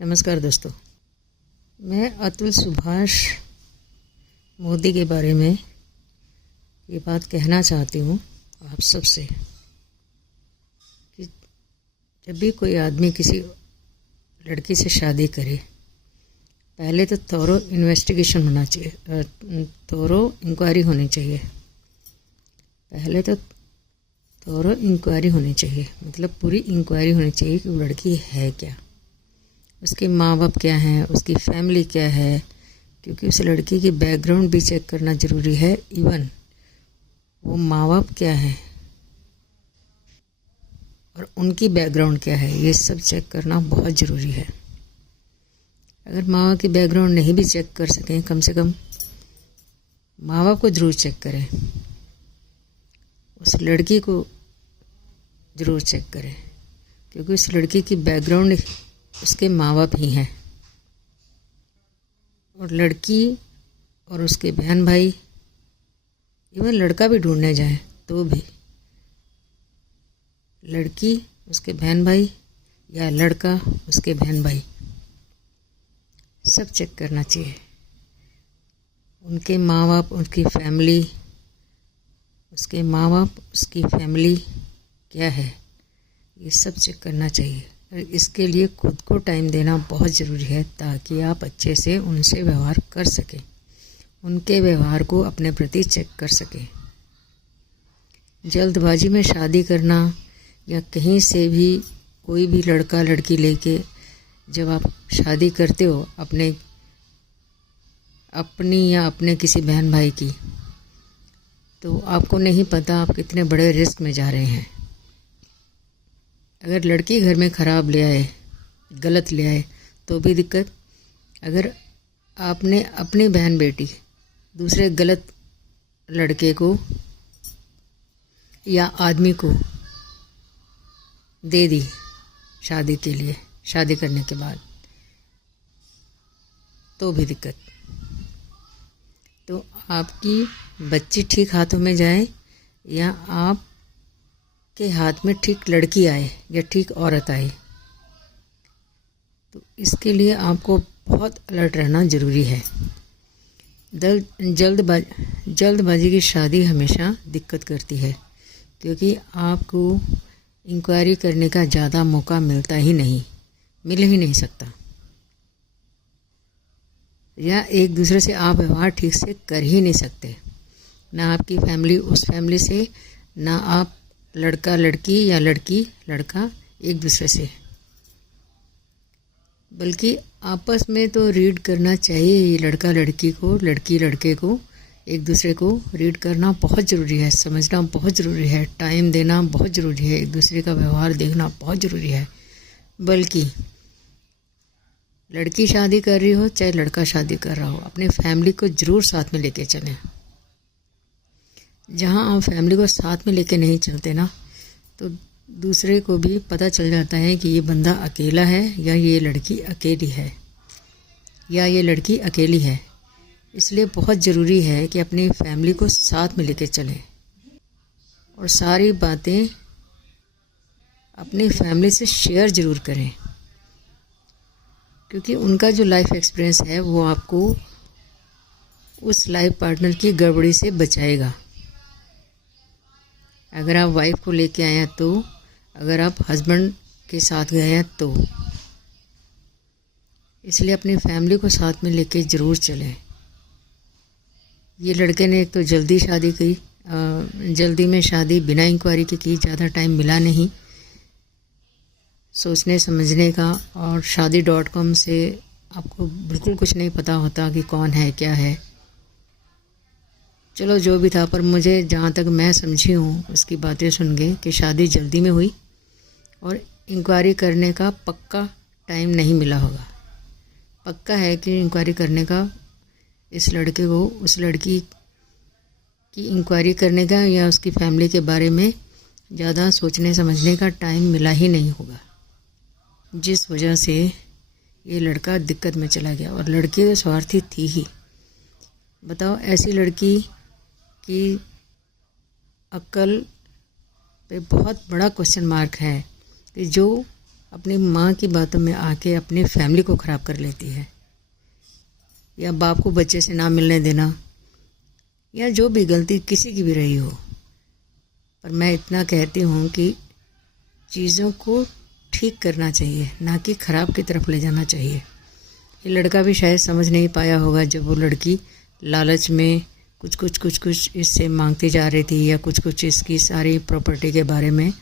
नमस्कार दोस्तों, मैं अतुल सुभाष मोदी के बारे में ये बात कहना चाहती हूँ आप सबसे कि जब भी कोई आदमी किसी लड़की से शादी करे, पहले तो थोरो इन्वेस्टिगेशन होना चाहिए, थोरो इंक्वायरी होनी चाहिए। पहले तो थोरो इंक्वायरी होनी चाहिए, मतलब पूरी इंक्वायरी होनी चाहिए कि वो लड़की है क्या, उसके माँ बाप क्या हैं, उसकी फैमिली क्या है, क्योंकि उस लड़की की बैकग्राउंड भी चेक करना ज़रूरी है। इवन वो माँ बाप क्या है और उनकी बैकग्राउंड क्या है, ये सब चेक करना बहुत ज़रूरी है। अगर माँ बाप की बैकग्राउंड नहीं भी चेक कर सकें, कम से कम माँ बाप को ज़रूर चेक करें, उस लड़की को ज़रूर चेक करें, क्योंकि उस लड़की की बैकग्राउंड उसके माँ बाप ही हैं। और लड़की और उसके बहन भाई, इवन लड़का भी ढूंढने जाए तो भी लड़की उसके बहन भाई या लड़का उसके बहन भाई, सब चेक करना चाहिए। उनके माँ बाप, उनकी फैमिली, उसके माँ बाप, उसकी फैमिली क्या है, ये सब चेक करना चाहिए। और इसके लिए खुद को टाइम देना बहुत ज़रूरी है, ताकि आप अच्छे से उनसे व्यवहार कर सकें, उनके व्यवहार को अपने प्रति चेक कर सकें। जल्दबाजी में शादी करना या कहीं से भी कोई भी लड़का लड़की लेके जब आप शादी करते हो अपनी या अपने किसी बहन भाई की, तो आपको नहीं पता आप कितने बड़े रिस्क में जा रहे हैं। अगर लड़की घर में ख़राब ले आए, गलत ले आए, तो भी दिक्कत। अगर आपने अपनी बहन बेटी दूसरे गलत लड़के को या आदमी को दे दी शादी के लिए, शादी करने के बाद, तो भी दिक्कत। तो आपकी बच्ची ठीक हाथों में जाए या आप के हाथ में ठीक लड़की आए या ठीक औरत आए, तो इसके लिए आपको बहुत अलर्ट रहना ज़रूरी है। जल्दबाजी की शादी हमेशा दिक्कत करती है, क्योंकि आपको इंक्वायरी करने का ज़्यादा मौका मिलता ही नहीं, मिल ही नहीं सकता, या एक दूसरे से आप व्यवहार ठीक से कर ही नहीं सकते। ना आपकी फैमिली उस फैमिली से, ना आप लड़का लड़की या लड़की लड़का एक दूसरे से, बल्कि आपस में तो रीड करना चाहिए। ये लड़का लड़की को, लड़की लड़के को, एक दूसरे को रीड करना बहुत ज़रूरी है, समझना बहुत ज़रूरी है, टाइम देना बहुत ज़रूरी है, एक दूसरे का व्यवहार देखना बहुत ज़रूरी है। बल्कि लड़की शादी कर रही हो चाहे लड़का शादी कर रहा हो, अपनी फैमिली को ज़रूर साथ में लेके चलें। जहाँ आप फैमिली को साथ में लेके नहीं चलते ना, तो दूसरे को भी पता चल जाता है कि ये बंदा अकेला है या ये लड़की अकेली है या ये लड़की अकेली है। इसलिए बहुत ज़रूरी है कि अपनी फैमिली को साथ में लेके चलें और सारी बातें अपनी फैमिली से शेयर ज़रूर करें, क्योंकि उनका जो लाइफ एक्सपीरियंस है वो आपको उस लाइफ पार्टनर की गड़बड़ी से बचाएगा। अगर आप वाइफ को लेके आए हैं तो, अगर आप हस्बैंड के साथ गए हैं तो, इसलिए अपनी फैमिली को साथ में लेके ज़रूर चलें। ये लड़के ने एक तो जल्दी शादी की, जल्दी में शादी बिना इंक्वायरी के की, ज़्यादा टाइम मिला नहीं सोचने समझने का। और शादी.com से आपको बिल्कुल कुछ नहीं पता होता कि कौन है क्या है। चलो जो भी था, पर मुझे जहाँ तक मैं समझी हूँ उसकी बातें सुन के कि शादी जल्दी में हुई और इंक्वायरी करने का पक्का टाइम नहीं मिला होगा। पक्का है कि इंक्वायरी करने का इस लड़के को उस लड़की की इंक्वायरी करने का या उसकी फैमिली के बारे में ज़्यादा सोचने समझने का टाइम मिला ही नहीं होगा, जिस वजह से ये लड़का दिक्कत में चला गया। और लड़की तो स्वार्थी थी ही। बताओ, ऐसी लड़की की अक्ल पे बहुत बड़ा क्वेश्चन मार्क है कि जो अपनी माँ की बातों में आके अपनी फैमिली को ख़राब कर लेती है, या बाप को बच्चे से ना मिलने देना, या जो भी गलती किसी की भी रही हो। पर मैं इतना कहती हूँ कि चीज़ों को ठीक करना चाहिए, ना कि ख़राब की तरफ ले जाना चाहिए। ये लड़का भी शायद समझ नहीं पाया होगा जब वो लड़की लालच में कुछ इससे मांगती जा रही थी, या कुछ इसकी सारी प्रॉपर्टी के बारे में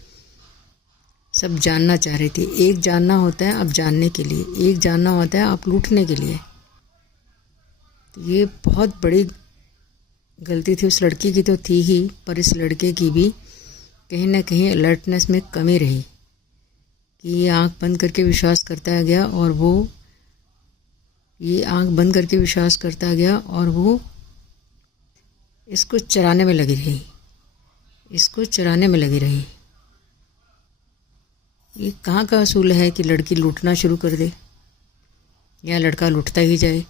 सब जानना चाह रही थी। एक जानना होता है आप जानने के लिए, एक जानना होता है आप लूटने के लिए। तो ये बहुत बड़ी गलती थी। उस लड़की की तो थी ही, पर इस लड़के की भी कहीं ना कहीं अलर्टनेस में कमी रही कि ये आंख बंद करके विश्वास करता गया, और वो ये आंख बंद करके विश्वास करता गया और वो इसको चराने में लगी रही, इसको चराने में लगी रही। ये कहाँ का असूल है कि लड़की लूटना शुरू कर दे या लड़का लूटता ही जाए।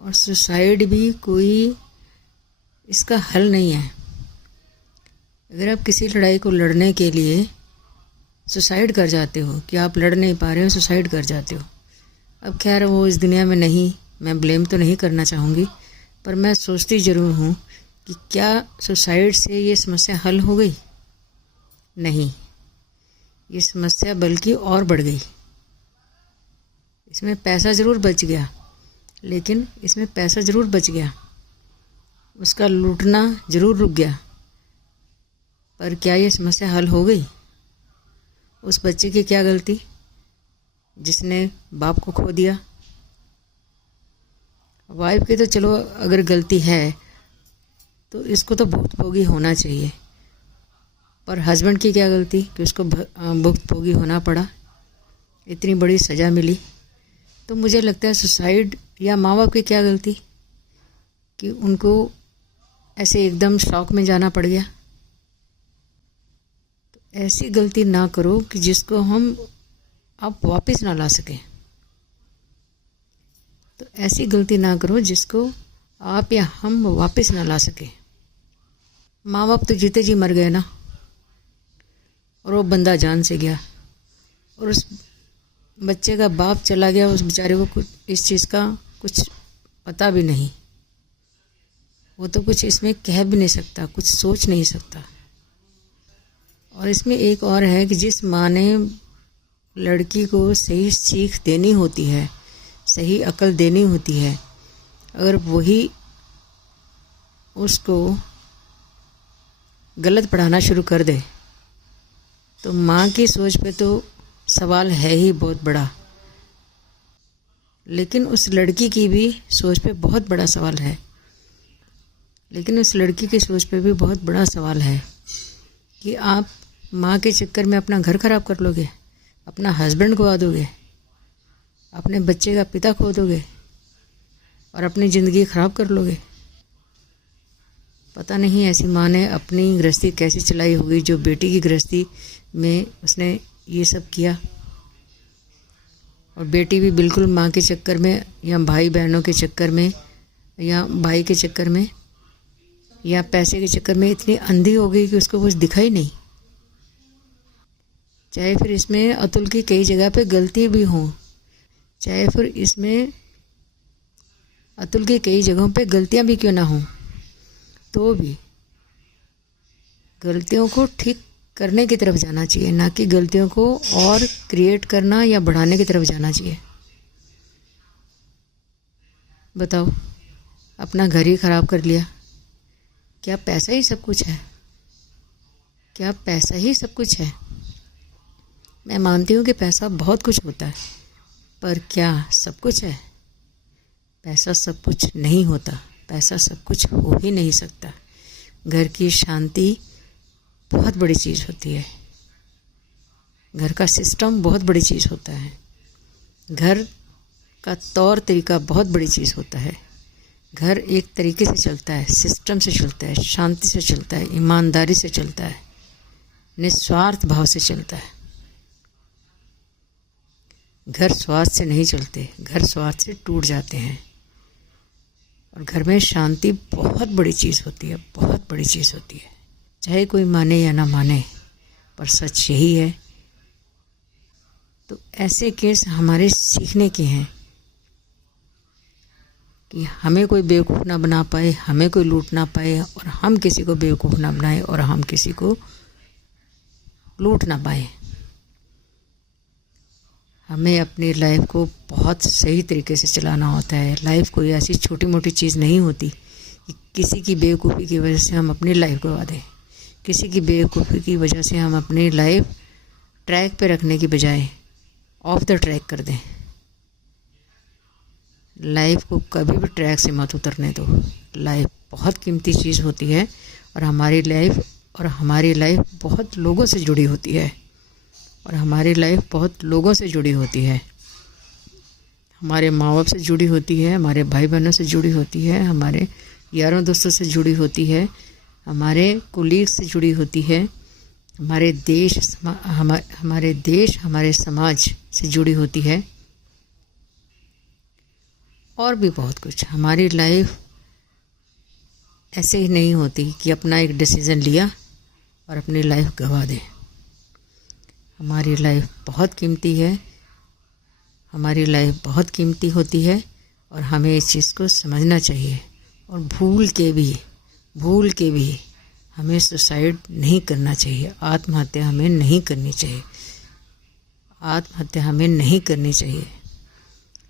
और सुसाइड भी कोई इसका हल नहीं है। अगर आप किसी लड़ाई को लड़ने के लिए सुसाइड कर जाते हो, कि आप लड़ नहीं पा रहे हो, सुसाइड कर जाते हो। अब खैर वो इस दुनिया में नहीं, मैं ब्लेम तो नहीं करना चाहूँगी, पर मैं सोचती ज़रूर हूँ कि क्या सुसाइड से ये समस्या हल हो गई? नहीं, ये समस्या बल्कि और बढ़ गई। इसमें पैसा ज़रूर बच गया, लेकिन इसमें पैसा ज़रूर बच गया, उसका लूटना ज़रूर रुक गया, पर क्या ये समस्या हल हो गई? उस बच्चे की क्या गलती जिसने बाप को खो दिया? वाइफ की तो चलो अगर गलती है तो इसको तो भुगतभोगी होना चाहिए, पर हस्बैंड की क्या गलती कि उसको भुगतभोगी होना पड़ा, इतनी बड़ी सज़ा मिली। तो मुझे लगता है सुसाइड, या माँ बाप की क्या गलती कि उनको ऐसे एकदम शॉक में जाना पड़ गया। तो ऐसी गलती ना करो कि जिसको हम आप वापस ना ला सकें। तो ऐसी गलती ना करो जिसको आप या हम वापस ना ला सकें। माँ बाप तो जीते जी मर गए ना, और वो बंदा जान से गया, और उस बच्चे का बाप चला गया। उस बेचारे को कुछ इस चीज़ का कुछ पता भी नहीं, वो तो कुछ इसमें कह भी नहीं सकता, कुछ सोच नहीं सकता। और इसमें एक और है कि जिस माँ ने लड़की को सही सीख देनी होती है, सही अकल देनी होती है, अगर वही उसको गलत पढ़ाना शुरू कर दे तो माँ की सोच पे तो सवाल है ही बहुत बड़ा। लेकिन उस लड़की की भी सोच पे बहुत बड़ा सवाल है, लेकिन उस लड़की की सोच पे भी बहुत बड़ा सवाल है कि आप माँ के चक्कर में अपना घर खराब कर लोगे, अपना हस्बैंड खो दोगे, अपने बच्चे का पिता खो दोगे, और अपनी ज़िंदगी ख़राब कर लोगे। पता नहीं ऐसी माँ ने अपनी गृहस्थी कैसी चलाई होगी जो बेटी की गृहस्थी में उसने ये सब किया। और बेटी भी बिल्कुल माँ के चक्कर में, या भाई बहनों के चक्कर में, या भाई के चक्कर में, या पैसे के चक्कर में इतनी अंधी हो गई कि उसको कुछ दिखा ही नहीं। चाहे फिर इसमें अतुल की कई जगह पे गलती भी हो, चाहे फिर इसमें अतुल की कई जगहों पे गलतियां भी क्यों ना हों, तो भी गलतियों को ठीक करने की तरफ जाना चाहिए, ना कि गलतियों को और क्रिएट करना या बढ़ाने की तरफ जाना चाहिए। बताओ, अपना घर ही ख़राब कर लिया। क्या पैसा ही सब कुछ है? क्या पैसा ही सब कुछ है? मैं मानती हूँ कि पैसा बहुत कुछ होता है, पर क्या सब कुछ है? पैसा सब कुछ नहीं होता, पैसा सब कुछ हो ही नहीं सकता। घर की शांति बहुत बड़ी चीज़ होती है, घर का सिस्टम बहुत बड़ी चीज़ होता है, घर का तौर तरीका बहुत बड़ी चीज़ होता है। घर एक तरीके से चलता है, सिस्टम से चलता है, शांति से चलता है, ईमानदारी से चलता है, निस्वार्थ भाव से चलता है। घर स्वार्थ से नहीं चलते, घर स्वार्थ से टूट जाते हैं। और घर में शांति बहुत बड़ी चीज़ होती है, बहुत बड़ी चीज़ होती है। चाहे कोई माने या ना माने, पर सच यही है तो ऐसे केस हमारे सीखने के हैं कि हमें कोई बेवकूफ़ ना बना पाए, हमें कोई लूट ना पाए, और हम किसी को बेवकूफ़ ना बनाए और हम किसी को लूट ना पाए। हमें अपनी लाइफ को बहुत सही तरीके से चलाना होता है। लाइफ कोई ऐसी छोटी मोटी चीज़ नहीं होती कि किसी की बेवकूफ़ी की वजह से हम अपनी लाइफ गवा दें। किसी की बेवकूफ़ी की वजह से हम अपनी लाइफ ट्रैक पे रखने की बजाय ऑफ द ट्रैक कर दें। लाइफ को कभी भी ट्रैक से मत उतरने दो। लाइफ बहुत कीमती चीज़ होती है और हमारी लाइफ बहुत लोगों से जुड़ी होती है हमारी लाइफ बहुत लोगों से जुड़ी होती है। हमारे माँ बाप से जुड़ी होती है, हमारे भाई बहनों से जुड़ी होती है, हमारे यारों दोस्तों से जुड़ी होती है, हमारे कुलीग से जुड़ी होती है, हमारे देश हमारे समाज से जुड़ी होती है, और भी बहुत कुछ। हमारी लाइफ ऐसे ही नहीं होती कि अपना एक डिसीज़न लिया और अपनी लाइफ गंवा दें। हमारी लाइफ बहुत कीमती है, हमारी लाइफ बहुत कीमती होती है और हमें इस चीज़ को समझना चाहिए। और भूल के भी हमें सुसाइड नहीं करना चाहिए। आत्महत्या हमें नहीं करनी चाहिए। आत्महत्या हमें नहीं करनी चाहिए,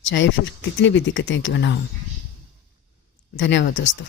चाहे फिर कितनी भी दिक्कतें क्यों ना हों। धन्यवाद दोस्तों।